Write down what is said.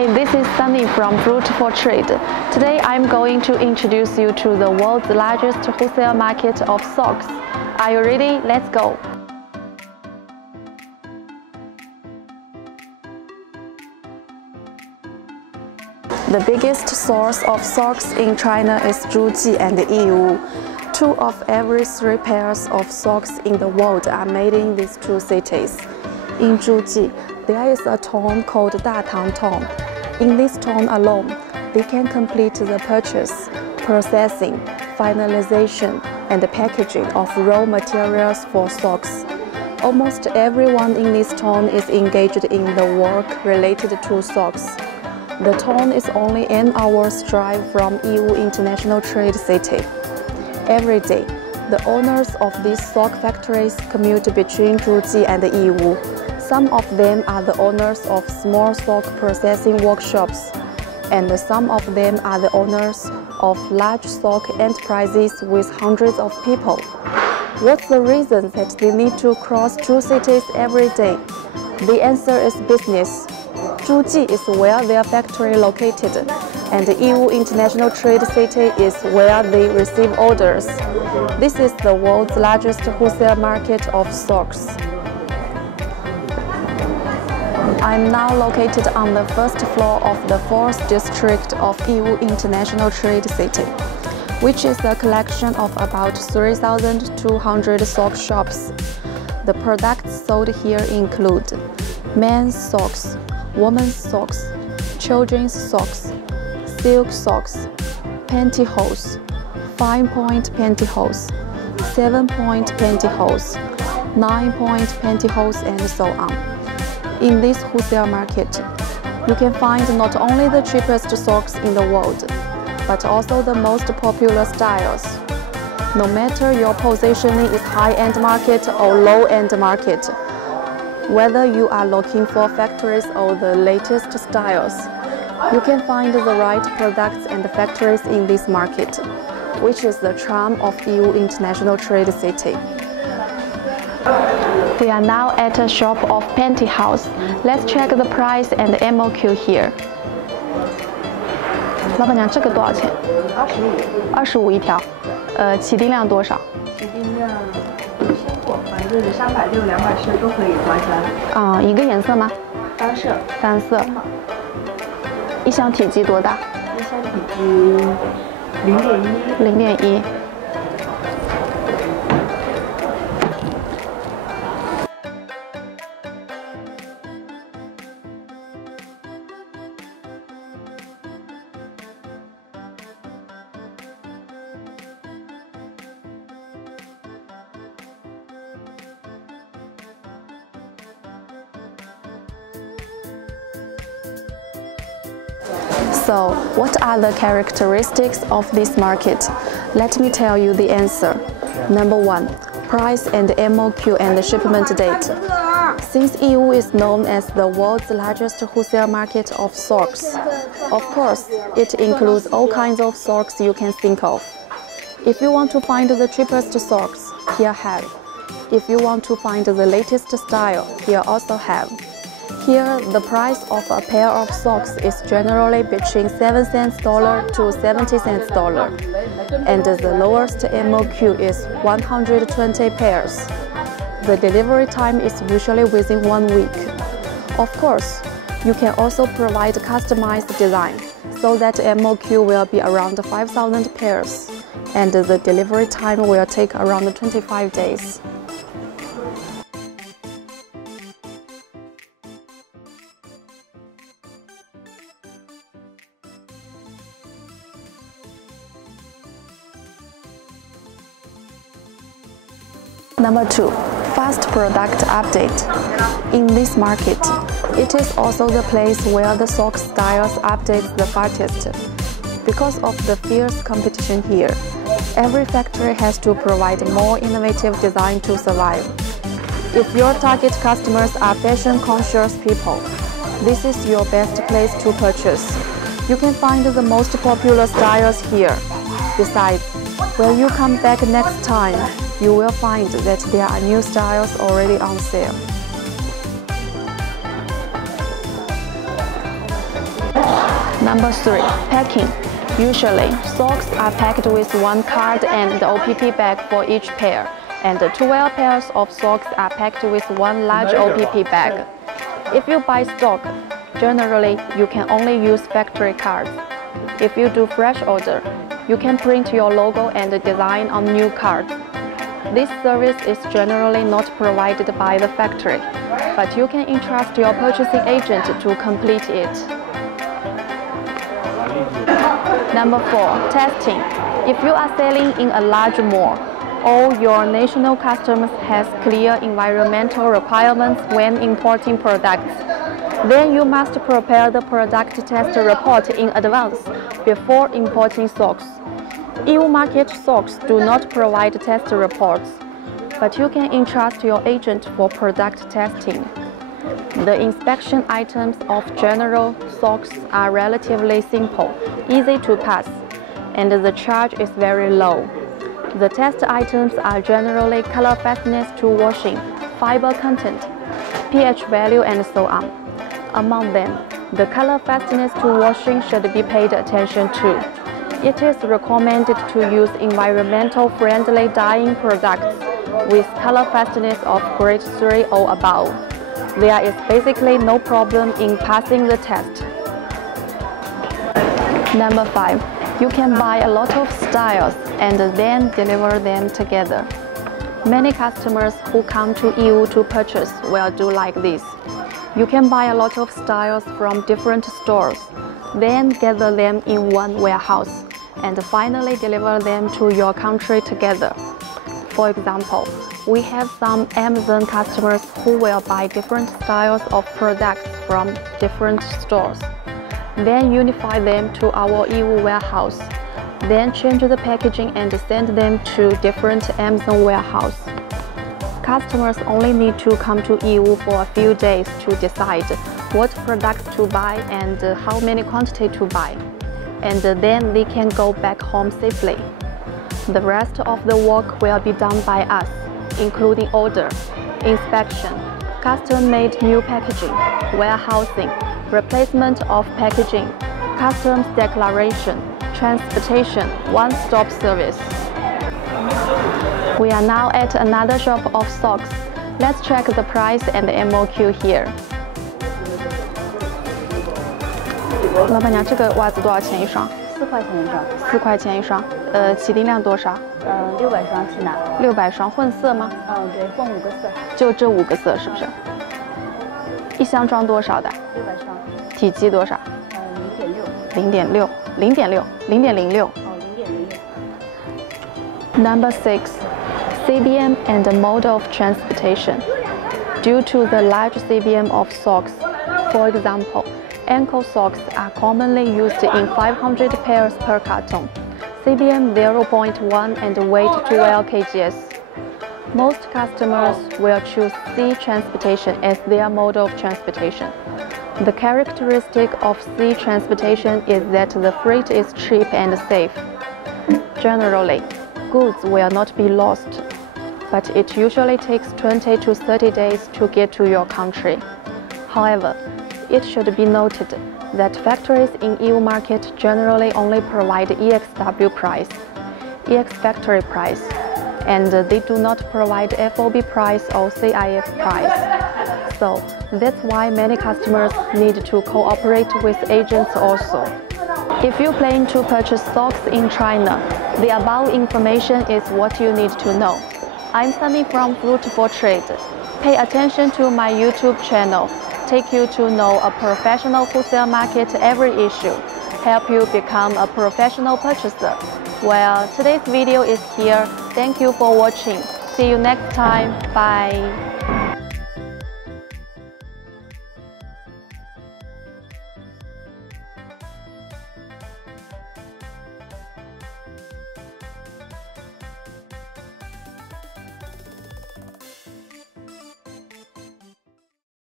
Hi, this is Sunny from Fruitful Trade. Today I'm going to introduce you to the world's largest wholesale market of socks. Are you ready? Let's go! The biggest source of socks in China is Dongyang and Yiwu. 2 of every 3 pairs of socks in the world are made in these 2 cities. In Dongyang, there is a town called Datang town. In this town alone, they can complete the purchase, processing, finalization, and packaging of raw materials for socks. Almost everyone in this town is engaged in the work related to socks. The town is only an hour's drive from Yiwu International Trade City. Every day, the owners of these sock factories commute between Dongyang and Yiwu. Some of them are the owners of small sock processing workshops, and some of them are the owners of large sock enterprises with hundreds of people. What's the reason that they need to cross 2 cities every day? The answer is business. Dongyang is where their factory located, and Yiwu International Trade City is where they receive orders. This is the world's largest wholesale market of socks. I'm now located on the 1st floor of the 4th district of Yiwu International Trade City, which is a collection of about 3,200 sock shops. The products sold here include men's socks, women's socks, children's socks, silk socks, pantyhose, 5-point pantyhose, 7-point pantyhose, 9-point pantyhose, and so on. In this wholesale market, you can find not only the cheapest socks in the world, but also the most popular styles. No matter your positioning is high-end market or low-end market, whether you are looking for factories or the latest styles, you can find the right products and factories in this market, which is the charm of Yiwu International Trade City. We are now at a shop of Panty House. Let's check the price and MOQ here. 老板娘，这个多少钱？25一条。起订量多少？起订量1000货，反正是360、240都可以装箱。一个颜色吗？单色。单色。一箱体积多大？一箱体积0.1。0.1。So, what are the characteristics of this market? Let me tell you the answer. Number 1, price and MOQ and shipment date. Since Yiwu is known as the world's largest wholesale market of socks, of course, it includes all kinds of socks you can think of. If you want to find the cheapest socks, here have. If you want to find the latest style, here also have. Here, the price of a pair of socks is generally between 7 cents to 70 cents, and the lowest MOQ is 120 pairs. The delivery time is usually within 1 week. Of course, you can also provide customized design, so that MOQ will be around 5,000 pairs, and the delivery time will take around 25 days. Number 2, fast product update. In this market, it is also the place where the sock styles update the fastest. Because of the fierce competition here, every factory has to provide more innovative design to survive. If your target customers are fashion-conscious people, this is your best place to purchase. You can find the most popular styles here. Besides, when you come back next time, you will find that there are new styles already on sale. Number 3. Packing. Usually, socks are packed with one card and the OPP bag for each pair, and 12 pairs of socks are packed with one large OPP bag. If you buy stock, generally you can only use factory cards. If you do fresh order, you can print your logo and design on new cards. This service is generally not provided by the factory, but you can entrust your purchasing agent to complete it. Number 4. Testing. If you are selling in a large mall, all your national customs has clear environmental requirements when importing products. Then you must prepare the product test report in advance before importing socks. EU market socks do not provide test reports, but you can entrust your agent for product testing. The inspection items of general socks are relatively simple, easy to pass, and the charge is very low. The test items are generally color fastness to washing, fiber content, pH value, and so on. Among them, the color fastness to washing should be paid attention to. It is recommended to use environmental friendly dyeing products with color fastness of grade 3 or above. There is basically no problem in passing the test. Number 5. You can buy a lot of styles and then deliver them together. Many customers who come to EU to purchase will do like this. You can buy a lot of styles from different stores, then gather them in one warehouse, and finally deliver them to your country together. For example, we have some Amazon customers who will buy different styles of products from different stores, then unify them to our EU warehouse, then change the packaging and send them to different Amazon warehouse. Customers only need to come to EU for a few days to decide what products to buy and how many quantity to buy, and then they can go back home safely. The rest of the work will be done by us, including order, inspection, custom-made new packaging, warehousing, replacement of packaging, customs declaration, transportation, one-stop service. We are now at another shop of socks. Let's check the price and the MOQ here. 老板娘，这个袜子多少钱一双？4块钱一双。4块钱一双。起订量多少？600双起拿。600双混色吗？对，混5个色。就这5个色是不是？一箱装多少的？600双。体积多少？0.6。0.06。Number 6. CBM and the mode of transportation. Due to the large CBM of socks, for example, ankle socks are commonly used in 500 pairs per carton, CBM 0.1 and weight 12 kgs. Most customers will choose sea transportation as their mode of transportation. The characteristic of sea transportation is that the freight is cheap and safe. Generally, goods will not be lost, but it usually takes 20 to 30 days to get to your country. However, it should be noted that factories in EU market generally only provide EXW price, EX factory price, and they do not provide FOB price or CIF price. So that's why many customers need to cooperate with agents also. If you plan to purchase socks in China, the above information is what you need to know. I'm Sunny from Fruitful Trade. Pay attention to my YouTube channel. Take you to know a professional wholesale market every issue. Help you become a professional purchaser. Well, today's video is here. Thank you for watching. See you next time. Bye.